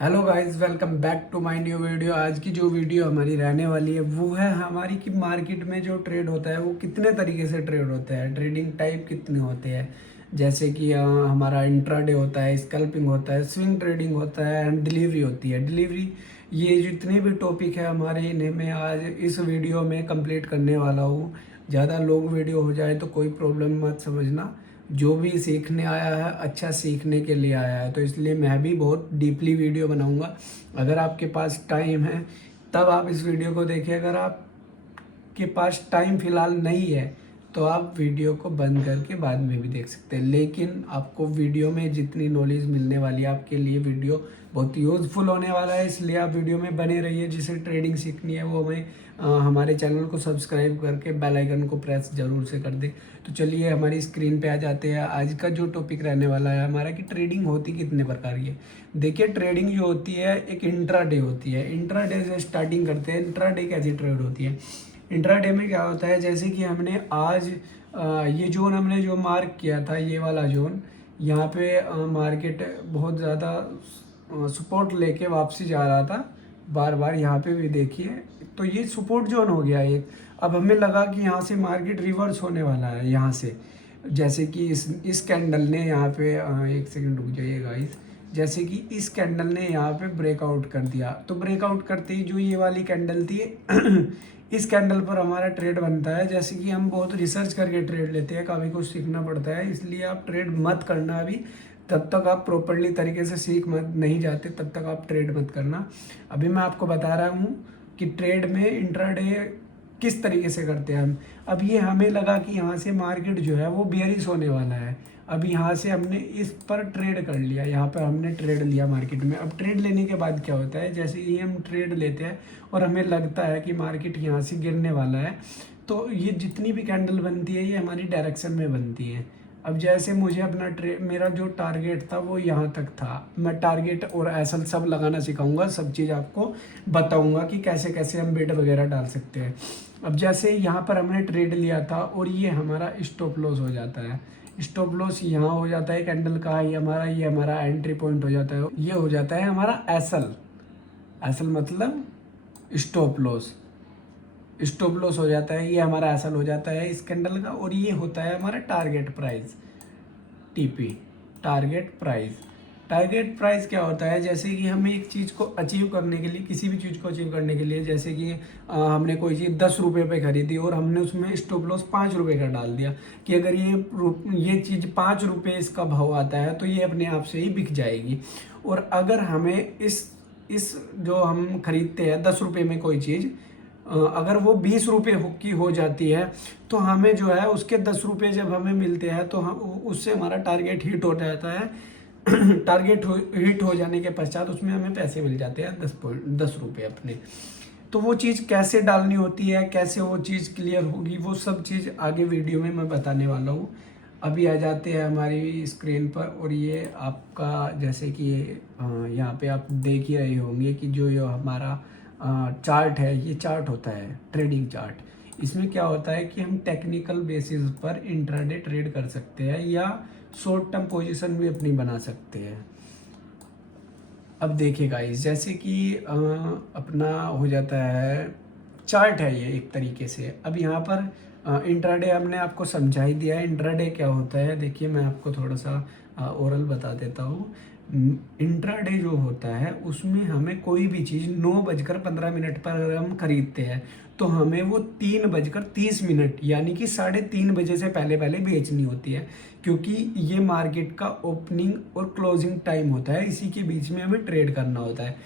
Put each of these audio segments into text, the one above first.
Hello guys, welcome back to my new video. आज की जो वीडियो हमारी रहने वाली है वो है हमारी कि मार्केट में जो ट्रेड होता है वो कितने तरीके से ट्रेड होता है, ट्रेडिंग टाइप कितने होते हैं। जैसे कि हमारा इंट्राडे होता है, स्कैल्पिंग होता है, स्विंग ट्रेडिंग होता है एंड डिलीवरी होती है। डिलीवरी, ये जितने भी टॉपिक है हमारे, इन्हें मैं आज इस वीडियो में कंप्लीट करने वाला हूँ। ज़्यादा लॉन्ग वीडियो हो जाए तो कोई प्रॉब्लम मत समझना। जो भी सीखने आया है अच्छा सीखने के लिए आया है, तो इसलिए मैं भी बहुत डीपली वीडियो बनाऊंगा। अगर आपके पास टाइम है तब आप इस वीडियो को देखिए। अगर आपके पास टाइम फ़िलहाल नहीं है तो आप वीडियो को बंद करके बाद में भी देख सकते हैं, लेकिन आपको वीडियो में जितनी नॉलेज मिलने वाली है आपके लिए वीडियो बहुत यूज़फुल होने वाला है। इसलिए आप वीडियो में बने रहिए। जिसे ट्रेडिंग सीखनी है वो हमें हमारे चैनल को सब्सक्राइब करके बेल आइकन को प्रेस ज़रूर से कर दे। तो चलिए हमारी स्क्रीन पे आ जाते हैं। आज का जो टॉपिक रहने वाला है हमारा कि ट्रेडिंग होती कितने प्रकार की है। देखिए, ट्रेडिंग जो होती है एक इंट्राडे होती है। इंट्राडे से स्टार्टिंग करते हैं। इंट्राडे कैसी ट्रेड होती है। इंट्राडे में क्या होता है, जैसे कि हमने आज ये जोन हमने जो मार्क किया था, ये वाला जोन, यहाँ पे मार्केट बहुत ज़्यादा सपोर्ट लेके वापसी जा रहा था बार बार। यहाँ पे भी देखिए, तो ये सपोर्ट जोन हो गया एक। अब हमें लगा कि यहाँ से मार्केट रिवर्स होने वाला है यहाँ से। जैसे कि इस कैंडल ने यहाँ पे एक सेकंड रुक जाइए गाइस। जैसे कि इस कैंडल ने यहाँ पे ब्रेकआउट कर दिया, तो ब्रेकआउट करते ही जो ये वाली कैंडल थी इस कैंडल पर हमारा ट्रेड बनता है। जैसे कि हम बहुत रिसर्च करके ट्रेड लेते हैं, काफ़ी कुछ सीखना पड़ता है, इसलिए आप ट्रेड मत करना अभी। तब तक आप प्रॉपरली तरीके से सीख मत नहीं जाते तब तक आप ट्रेड मत करना। अभी मैं आपको बता रहा हूँ कि ट्रेड में इंट्राडे किस तरीके से करते हैं हम। अब ये हमें लगा कि यहाँ से मार्केट जो है वो बेयरिश होने वाला है। अब यहाँ से हमने इस पर ट्रेड कर लिया, यहाँ पर हमने ट्रेड लिया मार्केट में। अब ट्रेड लेने के बाद क्या होता है, जैसे ही हम ट्रेड लेते हैं और हमें लगता है कि मार्केट यहाँ से गिरने वाला है, तो ये जितनी भी कैंडल बनती है ये हमारी डायरेक्शन में बनती है। अब जैसे मुझे अपना मेरा जो टारगेट था वो यहाँ तक था। मैं टारगेट और एसल सब लगाना सिखाऊंगा, सब चीज़ आपको बताऊंगा कि कैसे कैसे हम बेट वगैरह डाल सकते हैं। अब जैसे यहाँ पर हमने ट्रेड लिया था और ये हमारा स्टॉप लॉस हो जाता है। स्टॉप लॉस यहाँ हो जाता है कैंडल का, ये हमारा एंट्री पॉइंट हो जाता है। ये हो जाता है हमारा एसल। एसल मतलब स्टॉप लॉस। स्टॉप लॉस हो जाता है, ये हमारा एसल हो जाता है इस कैंडल का। और ये होता है हमारा target price, TP, target price. Target price क्या होता है, जैसे कि हमें एक चीज़ को अचीव करने के लिए, किसी भी चीज़ को अचीव करने के लिए, जैसे कि हमने कोई चीज़ 10 रुपये पे खरीदी और हमने उसमें स्टॉप लॉस 5 रुपये का डाल दिया कि अगर ये चीज़ 5 रुपये इसका भाव आता है तो ये अपने आप से ही बिक जाएगी। और अगर हमें इस जो हम खरीदते हैं 10 रुपये में कोई चीज़, अगर वो 20 रुपये की हो जाती है तो हमें जो है उसके 10 रुपये जब हमें मिलते हैं तो हम उससे हमारा टारगेट हिट हो जाता है। टारगेट हिट हो जाने के पश्चात उसमें हमें पैसे मिल जाते हैं 10 रुपये अपने। तो वो चीज़ कैसे डालनी होती है, कैसे वो चीज़ क्लियर होगी, वो सब चीज़ आगे वीडियो में मैं बताने वाला हूँ। अभी आ जाते हैं हमारी स्क्रीन पर। और ये आपका, जैसे कि यहाँ पे आप देख ही रहे होंगे कि जो ये हमारा चार्ट है, ये चार्ट होता है ट्रेडिंग चार्ट। इसमें क्या होता है कि हम टेक्निकल बेसिस पर इंट्राडे ट्रेड कर सकते हैं या शॉर्ट टर्म पोजीशन भी अपनी बना सकते हैं। अब देखिए गाइस, जैसे कि अपना हो जाता है चार्ट है ये एक तरीके से। अब यहाँ पर इंट्राडे हमने आपको समझा ही दिया है। इंट्राडे क्या होता है, देखिए मैं आपको थोड़ा सा ओरल बता देता हूँ। इंट्राडे जो होता है उसमें हमें कोई भी चीज़ 9:15 पर अगर हम खरीदते हैं तो हमें वो 3:30 यानी कि 3:30 से पहले पहले बेचनी होती है, क्योंकि ये मार्केट का ओपनिंग और क्लोजिंग टाइम होता है। इसी के बीच में हमें ट्रेड करना होता है।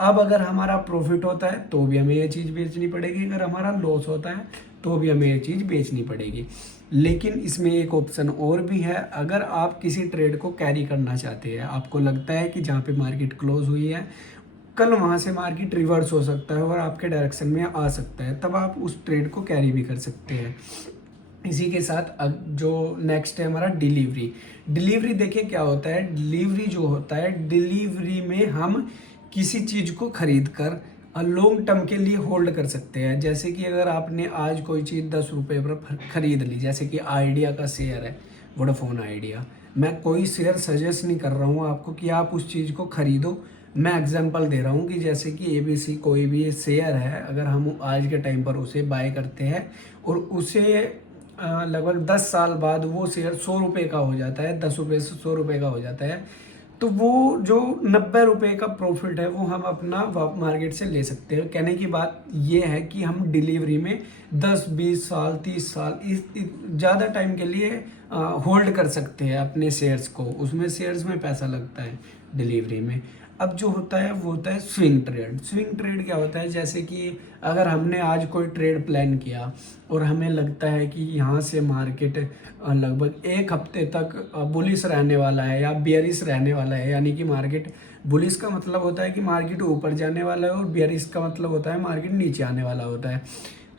अब अगर हमारा प्रॉफिट होता है तो भी हमें ये चीज़ बेचनी पड़ेगी, अगर हमारा लॉस होता है तो भी हमें ये चीज़ बेचनी पड़ेगी। लेकिन इसमें एक ऑप्शन और भी है। अगर आप किसी ट्रेड को कैरी करना चाहते हैं, आपको लगता है कि जहाँ पे मार्केट क्लोज हुई है कल वहाँ से मार्केट रिवर्स हो सकता है और आपके डायरेक्शन में आ सकता है, तब आप उस ट्रेड को कैरी भी कर सकते हैं। इसी के साथ अब जो नेक्स्ट है हमारा डिलीवरी। डिलीवरी देखिए क्या होता है। डिलीवरी जो होता है, डिलीवरी में हम किसी चीज़ को खरीद कर लॉन्ग टर्म के लिए होल्ड कर सकते हैं। जैसे कि अगर आपने आज कोई चीज़ 10 रुपये पर खरीद ली, जैसे कि आइडिया का शेयर है, वोडाफोन आइडिया। मैं कोई शेयर सजेस्ट नहीं कर रहा हूँ आपको कि आप उस चीज़ को खरीदो, मैं एग्जांपल दे रहा हूँ कि जैसे कि ABC कोई भी शेयर है, अगर हम आज के टाइम पर उसे बाय करते हैं और उसे लगभग 10 साल बाद वो शेयर 100 रुपये का हो जाता है, 10 रुपये से 100 रुपये का हो जाता है, तो वो जो 90 रुपये का प्रॉफिट है वो हम अपना मार्केट से ले सकते हैं। कहने की बात ये है कि हम डिलीवरी में 10 20 साल 30 साल इस ज़्यादा टाइम के लिए होल्ड कर सकते हैं अपने शेयर्स को। उसमें शेयर्स में पैसा लगता है डिलीवरी में। अब जो होता है वो होता है स्विंग ट्रेड। स्विंग ट्रेड क्या होता है, जैसे कि अगर हमने आज कोई ट्रेड प्लान किया और हमें लगता है कि यहाँ से मार्केट लगभग 1 हफ्ते तक बुलिश रहने वाला है या बियरिश रहने वाला है, यानी कि मार्केट बुलिश का मतलब होता है कि मार्केट ऊपर जाने वाला है और बियरिश का मतलब होता है मार्केट नीचे आने वाला होता है।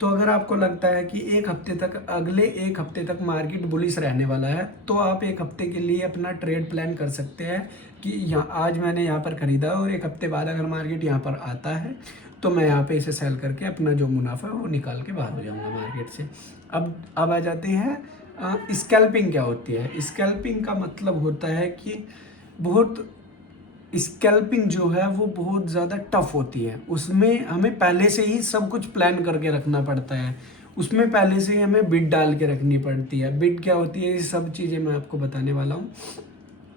तो अगर आपको लगता है कि 1 हफ्ते तक, अगले 1 हफ्ते तक मार्केट बुलिश रहने वाला है, तो आप 1 हफ्ते के लिए अपना ट्रेड प्लान कर सकते हैं कि यहाँ आज मैंने यहाँ पर खरीदा और 1 हफ्ते बाद अगर मार्केट यहाँ पर आता है तो मैं यहाँ पे इसे सेल करके अपना जो मुनाफा है वो निकाल के बाहर हो जाऊँगा मार्केट से। अब आ जाते हैं स्कैल्पिंग क्या होती है। स्कैल्पिंग का मतलब होता है कि बहुत स्कैल्पिंग जो है वो बहुत ज़्यादा टफ होती है। उसमें हमें पहले से ही सब कुछ प्लान करके रखना पड़ता है। उसमें पहले से ही हमें बिड डाल के रखनी पड़ती है। बिड क्या होती है, ये सब चीज़ें मैं आपको बताने वाला हूँ।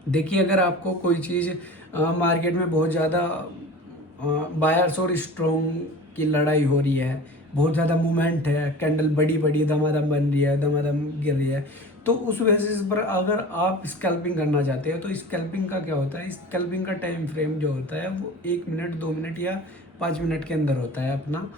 देखिए, अगर आपको कोई चीज़ मार्केट में बहुत ज़्यादा बायर्स और स्ट्रॉन्ग की लड़ाई हो रही है, बहुत ज़्यादा मूवमेंट है, कैंडल बड़ी बड़ी दमादम बन रही है, दमादम गिर रही है, तो उस बेसिस पर अगर आप स्कैल्पिंग करना चाहते हैं तो स्कैल्पिंग का क्या होता है, स्कैल्पिंग का टाइम फ्रेम जो होता है वो 1 मिनट 2 मिनट या 5 मिनट के अंदर होता है अपना।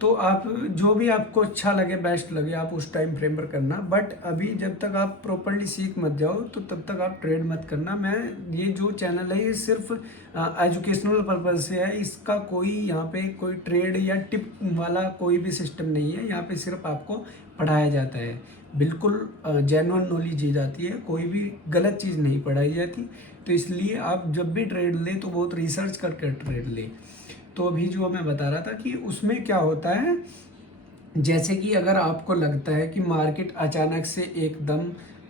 तो आप जो भी आपको अच्छा लगे, बेस्ट लगे, आप उस टाइम फ्रेम पर करना। बट अभी जब तक आप प्रॉपरली सीख मत जाओ तो तब तक आप ट्रेड मत करना। मैं ये जो चैनल है ये सिर्फ एजुकेशनल पर्पज से है। इसका कोई यहाँ पे कोई ट्रेड या टिप वाला कोई भी सिस्टम नहीं है। यहाँ पे सिर्फ आपको पढ़ाया जाता है, बिल्कुल जेन्युइन नॉलेज दी जाती है, कोई भी गलत चीज़ नहीं पढ़ाई जाती। तो इसलिए आप जब भी ट्रेड लें तो बहुत रिसर्च करके ट्रेड लें। तो अभी जो मैं बता रहा था कि उसमें क्या होता है, जैसे कि अगर आपको लगता है कि मार्केट अचानक से एकदम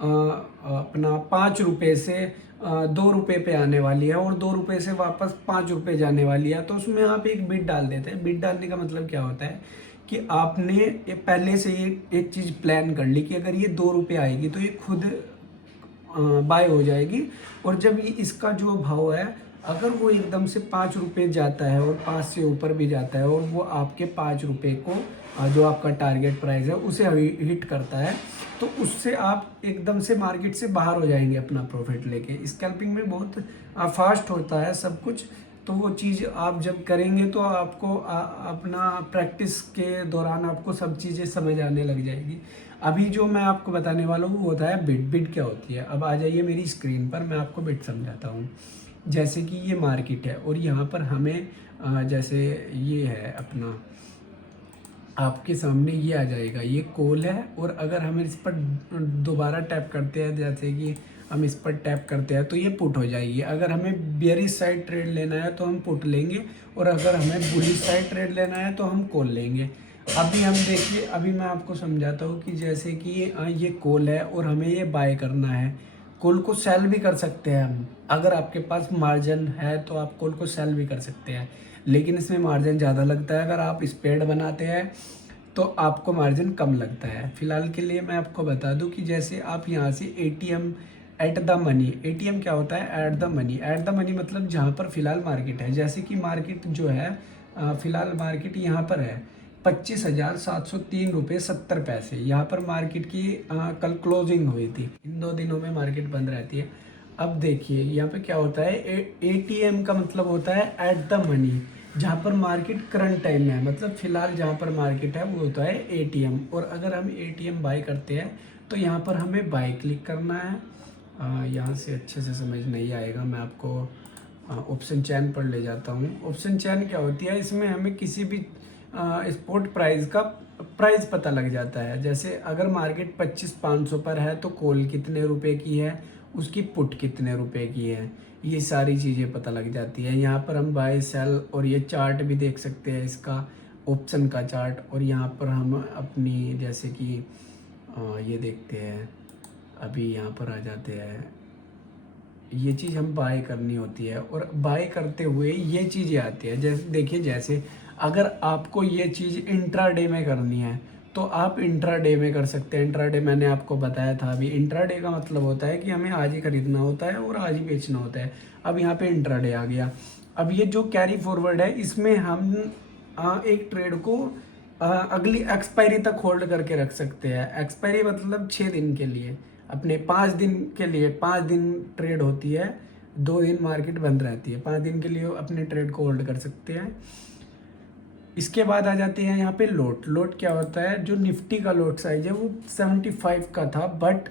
अपना 5 रुपये से 2 रुपये पे आने वाली है और 2 रुपये से वापस 5 रुपये जाने वाली है, तो उसमें आप एक बिड डाल देते हैं। बिड डालने का मतलब क्या होता है कि आपने ये पहले से ये एक चीज़ प्लान कर ली कि अगर ये 2 रुपये आएगी तो ये खुद बाय हो जाएगी। और जब ये इसका जो भाव है अगर वो एकदम से 5 रुपये जाता है और 5 से ऊपर भी जाता है और वो आपके 5 रुपये को जो आपका टारगेट प्राइस है उसे हिट करता है, तो उससे आप एकदम से मार्केट से बाहर हो जाएंगे अपना प्रॉफिट लेके। स्कैल्पिंग में बहुत फास्ट होता है सब कुछ। तो वो चीज़ आप जब करेंगे तो आपको अपना प्रैक्टिस के दौरान आपको सब चीज़ें समझ आने लग जाएगी। अभी जो मैं आपको बताने वाला हूँ वो होता है बिड। बिड क्या होती है, अब आ जाइए मेरी स्क्रीन पर, मैं आपको बिड समझाता हूँ। जैसे कि ये मार्केट है और यहाँ पर हमें जैसे ये है अपना, आपके सामने ये आ जाएगा, ये कॉल है। और अगर हम इस पर दोबारा टैप करते हैं, जैसे कि हम इस पर टैप करते हैं तो ये पुट हो जाएगी। अगर हमें बेयरिश साइड ट्रेड लेना है तो हम पुट लेंगे और अगर हमें बुलिश साइड ट्रेड लेना है तो हम कॉल लेंगे। अभी हम देखिए, अभी मैं आपको समझाता हूँ कि जैसे कि ये कॉल है और हमें ये बाय करना है। कॉल को सेल भी कर सकते हैं हम, अगर आपके पास मार्जिन है तो आप कॉल को सेल भी कर सकते हैं, लेकिन इसमें मार्जिन ज़्यादा लगता है। अगर आप स्पेड बनाते हैं तो आपको मार्जिन कम लगता है। फिलहाल के लिए मैं आपको बता दूं कि जैसे आप यहाँ से ATM at the money, ATM क्या होता है, at the money. At the money मतलब जहाँ पर फिलहाल मार्केट है। जैसे कि मार्केट जो है फिलहाल मार्केट यहाँ पर है 25,703 रुपये 70 पैसे। यहाँ पर मार्केट की कल क्लोजिंग हुई थी। इन 2 दिनों में मार्केट बंद रहती है। अब देखिए यहाँ पे क्या होता है, ATM का मतलब होता है एट द मनी, जहाँ पर मार्केट करंट टाइम में है, मतलब फिलहाल जहाँ पर मार्केट है वो होता है ATM। और अगर हम ATM बाय करते हैं तो यहाँ पर हमें बाय क्लिक करना है। यहाँ से अच्छे से समझ नहीं आएगा, मैं आपको ऑप्शन चैन पर ले जाता हूँ। ऑप्शन चैन क्या होती है, इसमें हमें किसी भी स्पॉट प्राइस का प्राइस पता लग जाता है। जैसे अगर मार्केट 25,500 पर है तो कॉल कितने रुपए की है, उसकी पुट कितने रुपए की है, ये सारी चीज़ें पता लग जाती है। यहाँ पर हम बाय सेल और ये चार्ट भी देख सकते हैं, इसका ऑप्शन का चार्ट। और यहाँ पर हम अपनी जैसे कि ये देखते हैं, अभी यहाँ पर आ जाते हैं, ये चीज़ हम बाय करनी होती है, और बाय करते हुए ये चीज़ें आती है। जैसे देखिए, जैसे अगर आपको ये चीज़ इंट्राडे में करनी है तो आप इंट्राडे में कर सकते हैं। इंट्राडे मैंने आपको बताया था अभी। इंट्राडे का मतलब होता है कि हमें आज ही खरीदना होता है और आज ही बेचना होता है। अब यहाँ पे इंट्राडे आ गया। अब ये जो कैरी फॉरवर्ड है, इसमें हम एक ट्रेड को अगली एक्सपायरी तक होल्ड करके रख सकते हैं। एक्सपायरी मतलब 6 दिन के लिए, अपने 5 दिन के लिए। 5 दिन ट्रेड होती है, 2 दिन मार्केट बंद रहती है। 5 दिन के लिए अपने ट्रेड को होल्ड कर सकते हैं। इसके बाद आ जाते हैं यहाँ पे लोट। लोट क्या होता है? जो निफ्टी का लोट साइज है वो 75 का था, बट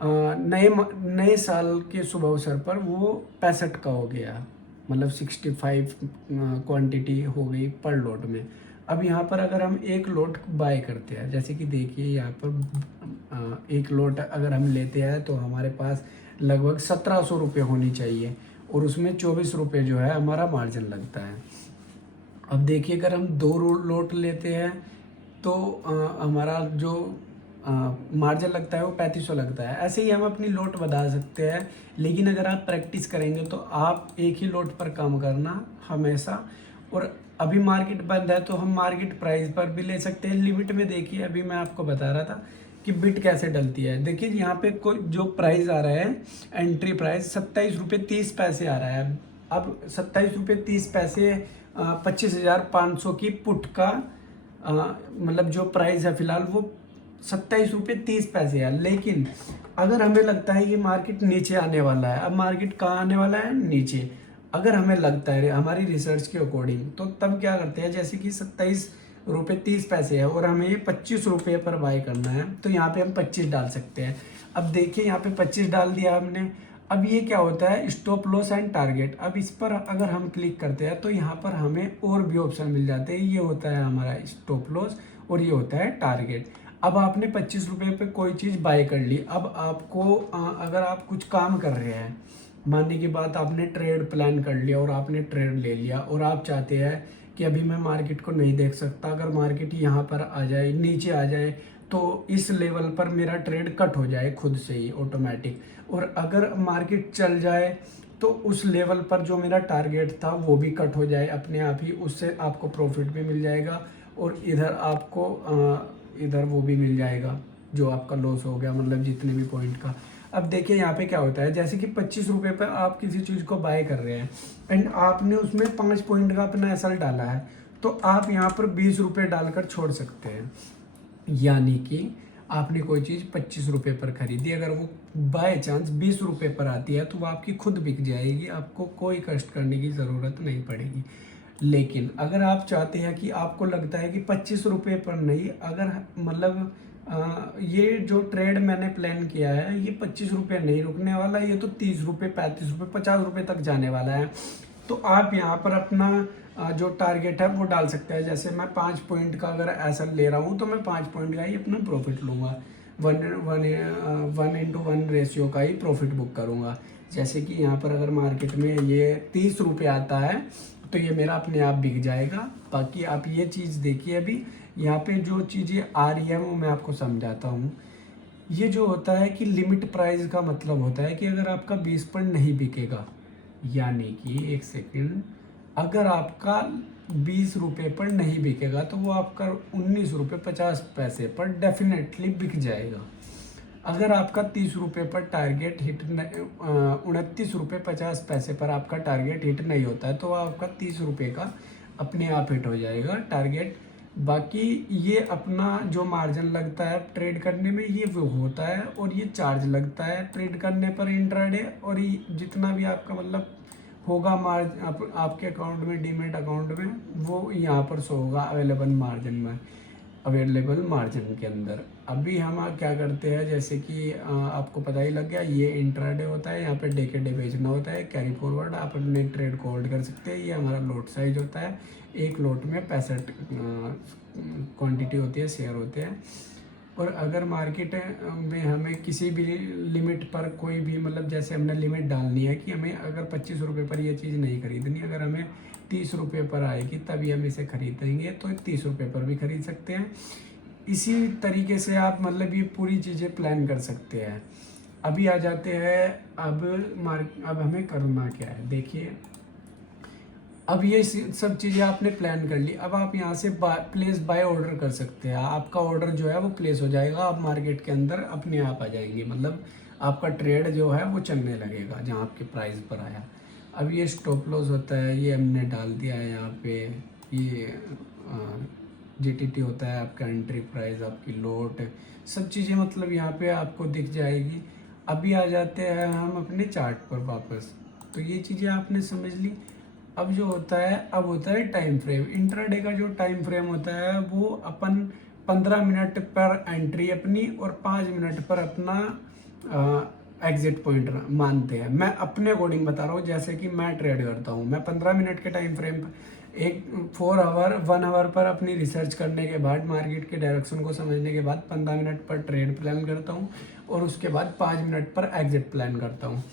नए साल के शुभ अवसर पर वो 65 का हो गया, मतलब 65 क्वांटिटी हो गई पर लोट में। अब यहाँ पर अगर हम एक लोट बाय करते हैं, जैसे कि देखिए यहाँ पर एक लोट अगर हम लेते हैं तो हमारे पास लगभग 1700 रुपये होनी चाहिए, और उसमें 24 रुपये जो है हमारा मार्जिन लगता है। अब देखिए, अगर हम 2 लोट लेते हैं तो हमारा जो मार्जिन लगता है वो 3500 लगता है। ऐसे ही हम अपनी लोट बढ़ा सकते हैं, लेकिन अगर आप प्रैक्टिस करेंगे तो आप एक ही लोट पर काम करना हमेशा। और अभी मार्केट बंद है तो हम मार्केट प्राइस पर भी ले सकते हैं। लिमिट में देखिए, अभी मैं आपको बता रहा था कि बिट कैसे डलती है। देखिए यहाँ पे कोई जो प्राइस आ रहा है, एंट्री प्राइस 27 रुपये 30 पैसे आ रहा है। अब 27 रुपये 30 पैसे 25,500 की पुट का मतलब जो प्राइस है फिलहाल वो 27 रुपये 30 पैसे है। लेकिन अगर हमें लगता है कि मार्केट नीचे आने वाला है, अब मार्केट कहाँ आने वाला है? नीचे। अगर हमें लगता है हमारी रिसर्च के अकॉर्डिंग, तो तब क्या करते हैं, जैसे कि 27 रुपये 30 पैसे है और हमें ये 25 रुपये पर बाय करना है, तो यहाँ पे हम 25 डाल सकते हैं। अब देखिए यहाँ पे 25 डाल दिया हमने। अब ये क्या होता है? Stop loss and target. अब इस पर अगर हम क्लिक करते हैं तो यहाँ पर हमें और भी ऑप्शन मिल जाते हैं। ये होता है हमारा स्टॉप लॉस और ये होता है टारगेट। अब आपने 25 रुपये पे कोई चीज़ बाय कर ली। अब आपको अगर आप कुछ काम कर रहे हैं, मानने की बात, आपने ट्रेड प्लान कर लिया और आपने ट्रेड ले लिया, और आप चाहते हैं कि अभी मैं मार्केट को नहीं देख सकता, अगर मार्केट यहाँ पर आ जाए, नीचे आ जाए, तो इस लेवल पर मेरा ट्रेड कट हो जाए खुद से ही ऑटोमेटिक, और अगर मार्केट चल जाए तो उस लेवल पर जो मेरा टारगेट था वो भी कट हो जाए अपने आप ही, उससे आपको प्रॉफिट भी मिल जाएगा, और इधर आपको इधर वो भी मिल जाएगा जो आपका लॉस हो गया, मतलब जितने भी पॉइंट का। अब देखिए यहाँ पे क्या होता है, जैसे कि 25 रुपये पर आप किसी चीज़ को बाय कर रहे हैं एंड आपने उसमें 5 पॉइंट का अपना एसएल डाला है, तो आप यहाँ पर 20 रुपये डालकर छोड़ सकते हैं। यानी कि आपने कोई चीज़ 25 रुपये पर खरीदी, अगर वो बाय चांस 20 रुपये पर आती है तो वो आपकी खुद बिक जाएगी, आपको कोई कष्ट करने की ज़रूरत नहीं पड़ेगी। लेकिन अगर आप चाहते हैं कि आपको लगता है कि 25 रुपये पर नहीं, अगर मतलब ये जो ट्रेड मैंने प्लान किया है ये 25 रुपये नहीं रुकने वाला, ये तो 30 रुपये 35 रुपये 50 रुपये तक जाने वाला है, तो आप यहाँ पर अपना जो टारगेट है वो डाल सकते हैं। जैसे मैं 5 पॉइंट का अगर ऐसा ले रहा हूँ तो मैं 5 पॉइंट का ही अपना प्रॉफिट लूँगा, 1:1 रेशियो का ही प्रॉफिट बुक करूँगा। जैसे कि यहाँ पर अगर मार्केट में ये 30 रुपये आता है तो ये मेरा अपने आप बिक जाएगा। बाकी आप ये चीज़ देखिए, अभी यहाँ पे जो चीज़ें आ रही है वो मैं आपको समझाता हूँ। ये जो होता है कि लिमिट प्राइस का मतलब होता है कि अगर आपका 20 पॉइंट नहीं बिकेगा, यानी कि एक सेकंड, अगर आपका 20 रुपये पर नहीं बिकेगा तो वो आपका 19 रुपये 50 पैसे पर डेफिनेटली बिक जाएगा। अगर आपका 30 रुपये पर टारगेट हिट 29 रुपये 50 पैसे पर आपका टारगेट हिट नहीं होता है तो आपका 30 रुपये का अपने आप हिट हो जाएगा टारगेट। बाकी ये अपना जो मार्जिन लगता है ट्रेड करने में ये वो होता है, और ये चार्ज लगता है ट्रेड करने पर इंट्राडे, और ये जितना भी आपका मतलब होगा आपके अकाउंट में, डीमेट अकाउंट में, वो यहाँ पर शो होगा अवेलेबल मार्जिन के अंदर। अभी हम क्या करते हैं, जैसे कि आपको पता ही लग गया, ये इंट्राडे होता है, यहाँ पे डे के डे बेचना होता है, कैरी फॉरवर्ड आप अपने ट्रेड को होल्ड कर सकते हैं। ये हमारा लोट साइज होता है, एक लोट में 65 क्वांटिटी होती है, शेयर होते हैं। और अगर मार्केट में हमें किसी भी लिमिट पर कोई भी, मतलब जैसे हमने लिमिट डालनी है कि हमें अगर 25 रुपये पर ये चीज़ नहीं खरीदनी, अगर हमें 30 रुपये पर आएगी तभी हम इसे खरीदेंगे, तो 30 रुपये पर भी खरीद सकते हैं। इसी तरीके से आप मतलब ये पूरी चीज़ें प्लान कर सकते हैं। अभी आ जाते हैं, अब हमें करना क्या है, देखिए अब ये सब चीज़ें आपने प्लान कर ली। अब आप यहाँ से प्लेस बाय ऑर्डर कर सकते हैं। आपका ऑर्डर जो है वो प्लेस हो जाएगा, आप मार्केट के अंदर अपने आप आ जाएंगे, मतलब आपका ट्रेड जो है वो चलने लगेगा जहाँ आपके प्राइस पर आया। अब ये स्टॉप लॉस होता है, ये हमने डाल दिया है यहाँ पे। ये जीटीटी होता है आपका एंट्री प्राइस, आपकी लोट, सब चीज़ें मतलब यहाँ पे आपको दिख जाएगी। अभी आ जाते हैं हम अपने चार्ट पर वापस। तो ये चीज़ें आपने समझ ली। अब जो होता है, अब होता है टाइम फ्रेम। इंट्राडे का जो टाइम फ्रेम होता है वो अपन 15 मिनट पर एंट्री अपनी और 5 मिनट पर अपना एग्जिट पॉइंट मानते हैं। मैं अपने अकॉर्डिंग बता रहा हूँ, जैसे कि मैं ट्रेड करता हूँ, मैं 15 मिनट के टाइम फ्रेम पर एक 1 आवर पर अपनी रिसर्च करने के बाद, मार्केट के डायरेक्शन को समझने के बाद 15 मिनट पर ट्रेड प्लान करता हूँ और उसके बाद 5 मिनट पर एग्जिट प्लान करता हूँ।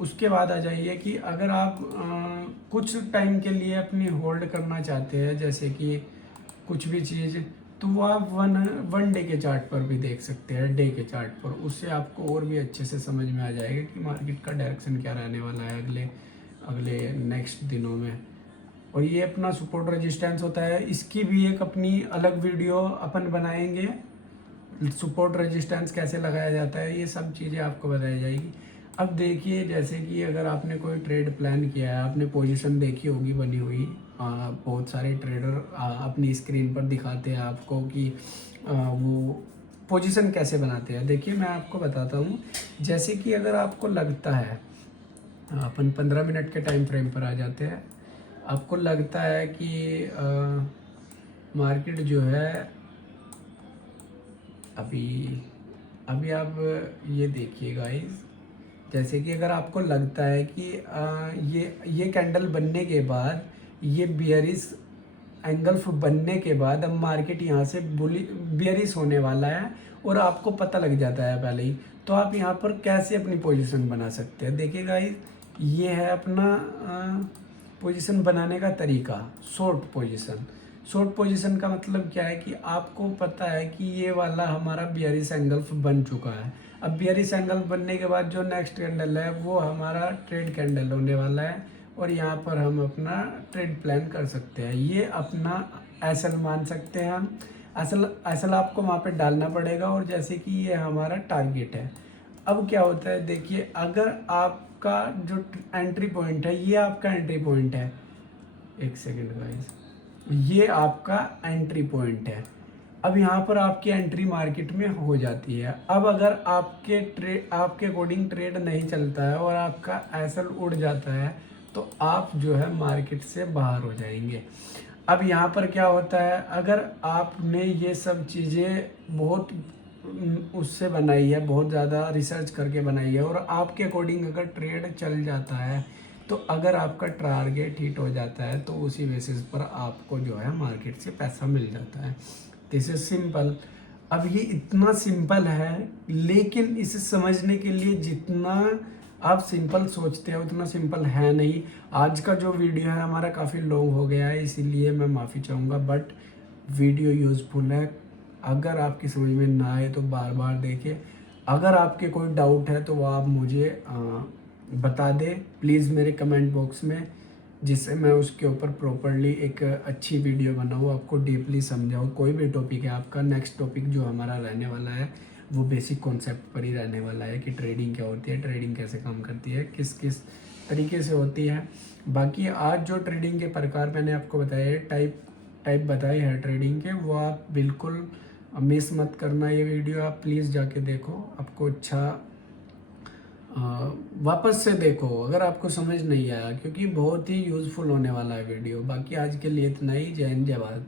उसके बाद आ जाइए कि अगर आप कुछ टाइम के लिए अपनी होल्ड करना चाहते हैं, जैसे कि कुछ भी चीज़, तो वो आप वन डे के चार्ट पर भी देख सकते हैं, डे के चार्ट पर। उससे आपको और भी अच्छे से समझ में आ जाएगा कि मार्केट का डायरेक्शन क्या रहने वाला है अगले अगले नेक्स्ट दिनों में। और ये अपना सपोर्ट रेजिस्टेंस होता है, इसकी भी एक अपनी अलग वीडियो अपन बनाएंगे। सपोर्ट रेजिस्टेंस कैसे लगाया जाता है, ये सब चीज़ें आपको बताई जाएगी। अब देखिए, जैसे कि अगर आपने कोई ट्रेड प्लान किया है, आपने पोजीशन देखी होगी बनी हुई, बहुत सारे ट्रेडर अपनी स्क्रीन पर दिखाते हैं आपको कि वो पोजीशन कैसे बनाते हैं। देखिए मैं आपको बताता हूँ, जैसे कि अगर आपको लगता है, अपन 15 मिनट के टाइम फ्रेम पर आ जाते हैं, आपको लगता है कि मार्केट जो है अभी अभी आप ये देखिए गाइस, जैसे कि अगर आपको लगता है कि ये कैंडल बनने के बाद, ये बियरिश एंगल्फ बनने के बाद अब मार्केट यहाँ से बियरिश होने वाला है और आपको पता लग जाता है पहले ही, तो आप यहाँ पर कैसे अपनी पोजीशन बना सकते हैं। देखिए गाइस, ये है अपना पोजीशन बनाने का तरीका। शॉर्ट पोजीशन का मतलब क्या है कि आपको पता है कि ये वाला हमारा बियरिश एंगल्फ बन चुका है। अब बियरिश एंगल बनने के बाद जो नेक्स्ट कैंडल है वो हमारा ट्रेड कैंडल होने वाला है और यहाँ पर हम अपना ट्रेड प्लान कर सकते हैं। ये अपना एसएल मान सकते हैं हम। एसएल आपको वहाँ पे डालना पड़ेगा और जैसे कि ये हमारा टारगेट है। अब क्या होता है, देखिए अगर आपका जो एंट्री पॉइंट है, ये आपका एंट्री पॉइंट है, एक सेकेंड गाइस, ये आपका एंट्री पॉइंट है। अब यहाँ पर आपकी एंट्री मार्केट में हो जाती है। अब अगर आपके अकॉर्डिंग ट्रेड नहीं चलता है और आपका एसएल उड़ जाता है तो आप जो है मार्केट से बाहर हो जाएंगे। अब यहाँ पर क्या होता है, अगर आपने ये सब चीज़ें बहुत उससे बनाई है, बहुत ज़्यादा रिसर्च करके बनाई है और आपके अकॉर्डिंग अगर ट्रेड चल जाता है, तो अगर आपका टारगेट हिट हो जाता है तो उसी बेसिस पर आपको जो है मार्केट से पैसा मिल जाता है। This is simple. अब ये इतना सिंपल है, लेकिन इसे समझने के लिए जितना आप सिंपल सोचते हैं उतना सिंपल है नहीं। आज का जो वीडियो है हमारा काफ़ी लॉन्ग हो गया है, इसीलिए मैं माफ़ी चाहूँगा, बट वीडियो यूज़फुल है। अगर आपकी समझ में ना आए तो बार बार देखिए। अगर आपके कोई डाउट है तो वो आप मुझे बता दें प्लीज़ मेरे कमेंट बॉक्स में, जिससे मैं उसके ऊपर प्रॉपरली एक अच्छी वीडियो बनाऊँ, आपको डीपली समझाऊँ। कोई भी टॉपिक है आपका, नेक्स्ट टॉपिक जो हमारा रहने वाला है वो बेसिक कॉन्सेप्ट पर ही रहने वाला है कि ट्रेडिंग क्या होती है, ट्रेडिंग कैसे काम करती है, किस किस तरीके से होती है। बाकी आज जो ट्रेडिंग के प्रकार मैंने आपको बताए, टाइप बताए हैं ट्रेडिंग के, वो आप बिल्कुल मिस मत करना। ये वीडियो आप प्लीज़ जाके देखो, आपको अच्छा वापस से देखो अगर आपको समझ नहीं आया, क्योंकि बहुत ही यूज़फुल होने वाला है वीडियो। बाकी आज के लिए इतना ही। जय हिंद, जय भारत।